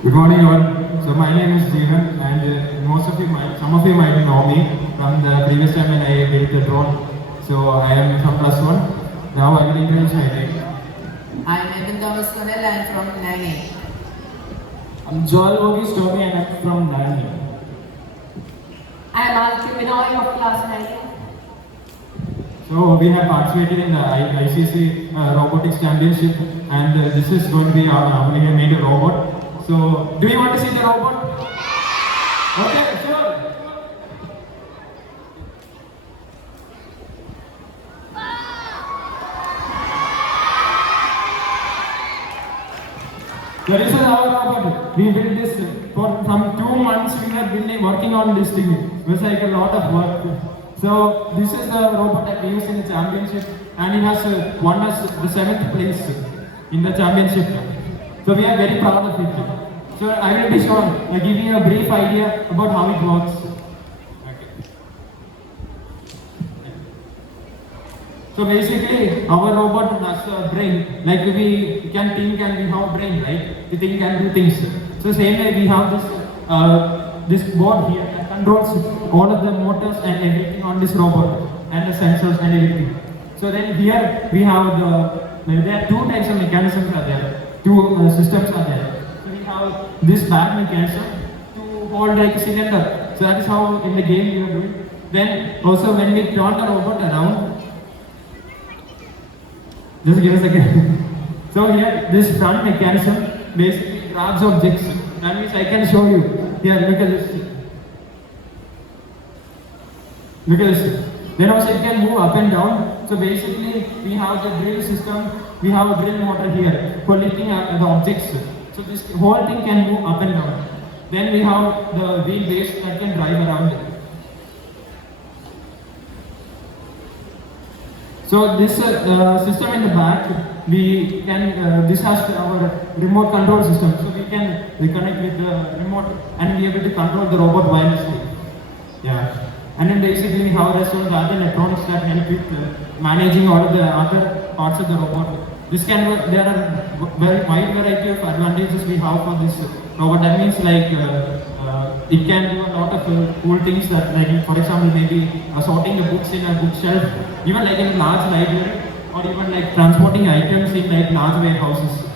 Good morning, all. So my name is Jeevan, and some of you might know me from the previous time when I built the drone. So I am from plus one. Now I will introduce my name. I'm Nathan Thomas Connell. I'm from Nanny. I'm Joel Vogis Tommy and I'm from Nani. I am Alki Binoy of class 9. So we have participated in the ICC Robotics Championship, and this is going to be we have made a robot. So do you want to see the robot? Okay, sure. So this is our robot. We built this from 2 months. We were working on this thing. It was like a lot of work. So this is the robot that we used in the championship, and it has won us the 7th place in the championship. So we are very proud of it. So I will be giving you a brief idea about how it works. So basically, our robot has a brain. Like we can think and we have a brain, right? We think and do things. So same way we have this board here that controls all of the motors and everything on this robot and the sensors and everything. So then here we have there are 2 types of mechanisms are there. 2 systems are there. So we have this back mechanism to hold like a cylinder. So that is how in the game we are doing. Then also when we turn the robot around. Just give a second. So here, this front mechanism basically grabs objects. That means I can show you. Here, look at this. Look at this. Then also it can move up and down. So basically, we have the drill system. We have a drill motor here for lifting the objects. So this whole thing can move up and down. Then we have the wheel base that can drive around it. So this system in the back, we can, this has our remote control system. So we can connect with the remote and be able to control the robot wirelessly. Yeah. And then basically we have rest of the other electronics that help with managing all of the other parts of the robot. This can, there are very wide variety of advantages we have for this robot. That means like, it can do a lot of cool things that, like for example, maybe sorting the books in a bookshelf, even like in a large library, or even like transporting items in like large warehouses.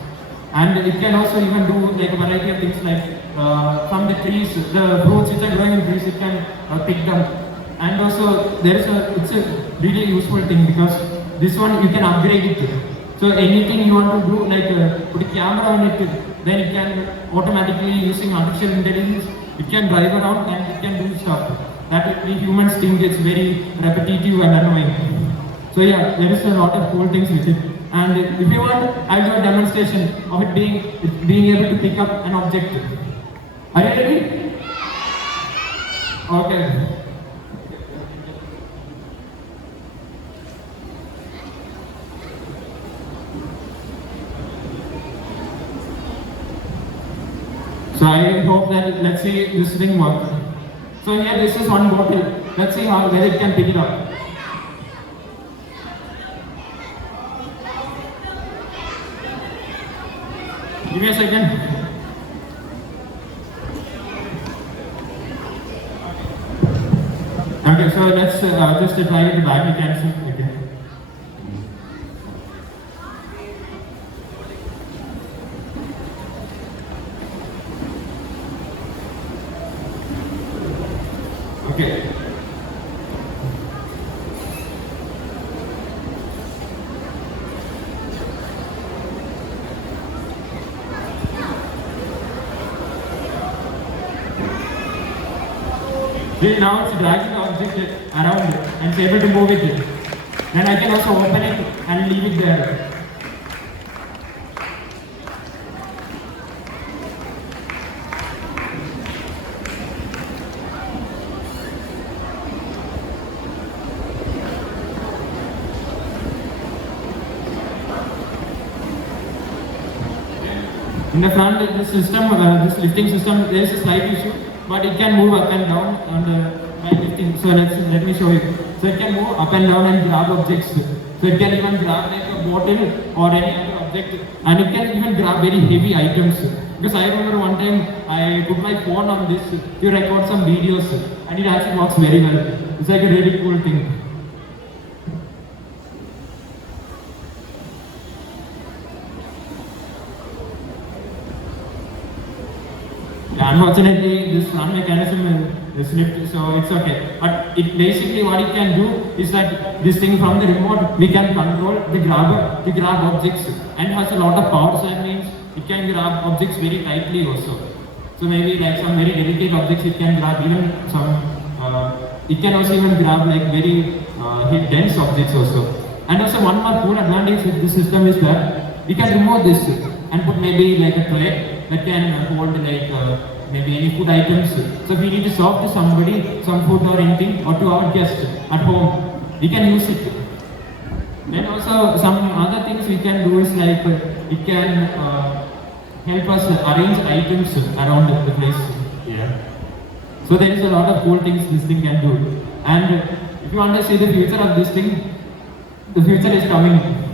And it can also even do like a variety of things like from the trees, the fruits which are growing in trees, it can pick them. And also it's a really useful thing because this one you can upgrade it. So anything you want to do, like put a camera on it, then it can automatically using artificial intelligence. It can drive around and it can do stuff that we humans think it's very repetitive and annoying. So yeah, there is a lot of cool things with it. And if you want, I'll do a demonstration of it being able to pick up an object. Are you ready? Okay. So I hope that, let's see this thing work. So here this is one bottle. Let's see whether it can pick it up. Give me a second. Okay, so let's just try with the bag mechanism. Okay. Okay. See, now it's dragging the object around it and it's able to move it. Then I can also open it and leave it there. In the front, this system, this lifting system, there is a slight issue, but it can move up and down by lifting. So let me show you. So it can move up and down and grab objects. So it can even grab like a bottle or any other object, and it can even grab very heavy items Because I remember one time I put my phone on this to record some videos and it actually works very well. It's like a really cool thing. Yeah, unfortunately, this run mechanism is slipped, so it's okay. But it basically what it can do is that this thing from the remote we can control the grabber to grab objects and has a lot of power, so that means it can grab objects very tightly also. So maybe like some very delicate objects it can grab, even some it can also even grab like very dense objects also. And also one more cool advantage with this system is that we can remove this and put maybe like a tray that can hold like maybe any food items. So if we need to serve to somebody some food or anything, or to our guest at home, we can use it. Then also some other things we can do is like it can help us arrange items around the place. Yeah. So there is a lot of cool things this thing can do. And if you want to see the future of this thing, the future is coming.